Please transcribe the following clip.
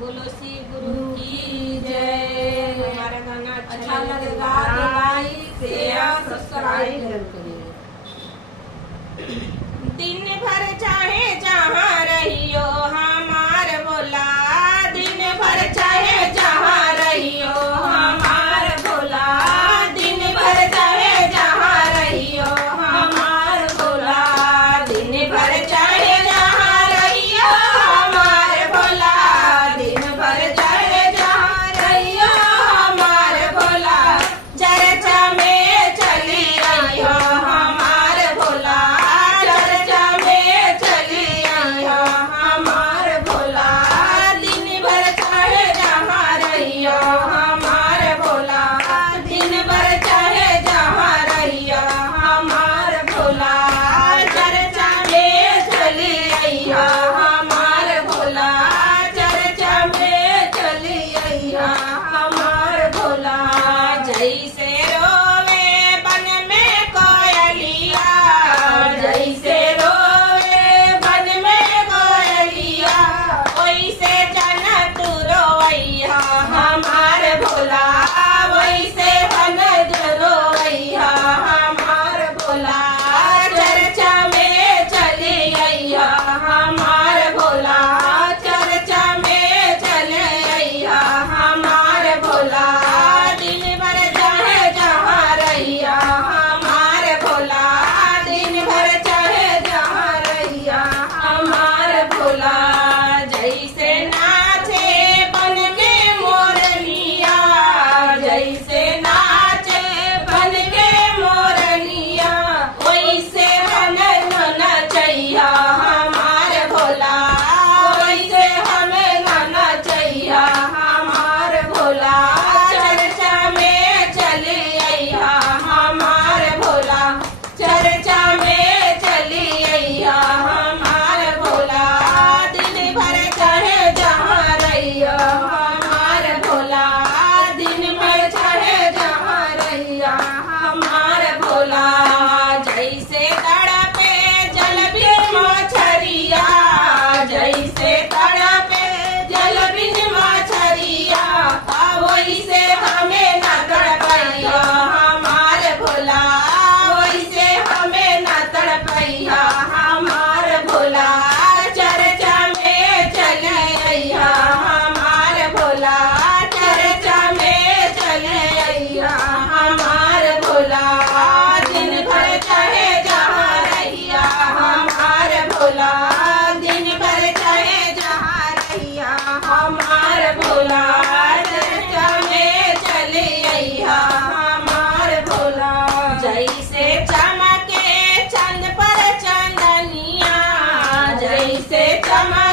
बोलो श्री गुरु की जय। हमारा गाना अच्छा लगेगा तो लाइक शेयर सब्सक्राइब जरूर करिए। दिन भर चाहे जहाँ रहियो हमार भोला, दिन भर चाहे जहाँ रहियो हमार भोला, दिन भर चाहे जहाँ रहियो हमार भोला, दिन भर चाहे जहाँ रहियो हमार भोला, दिन भर चाहे जहाँ रहियो हमार भोला, चर्चा में चली रहियो हमार भोला, चर्चा में चली रहियो हमार भोला, दिन भर चाहे जहाँ रहियो हमार भोला, दिन भर चाहे जहाँ रहियो हमार भोला, चर्चा में चली रहियो हमार भोला, चर्चा में चली रहियो हमार भोला। जैसे रोवे बन में कोयलिया, जैसे रोवे बन में कोयलिया, वैसे जन तू रोवैया हमार भोला, वैसे बन रोवैया हमार भोला, चर्चा में चली अइया हमार भोला, चर्चा में चले अइया हमार भोला, दिन भर चाहे जहाँ रहिया हमार भोला, दिन भर चाहे जहाँ रहिया हमार भोला। जैसे नाचे बन के मोरनिया, जैसे नाचे बन के मोरनिया, वैसे हम नचैया हमार भोला, वैसे हम नचैया हमार भोला, चर्चा में चली अइया हमार भोला, चर्चा में चली अइया हमार भोला, दिन भर चाहे जहाँ रहियो हमार भोला, दिन भर चाहे जहाँ रहिया हमार भोला। जैसे तड़पे जल बिन मछरिया, जैसे तड़पे जल बिन मछरिया, वैसे हमें न तड़पैया हमार भोला, वैसे हमें न तड़पैया हमार भोला, चर्चा में चले अइया हमार भोला, चर्चा में चले अइया हमार भोला, दिन भर चाहे जहाँ रहिया हमार भोला, दिन भर चाहे जहाँ रहिया हमार भोला, चर्चा में चले अइया हमार भोला। जैसे चमके चंद पर चंदनिया, जैसे चमके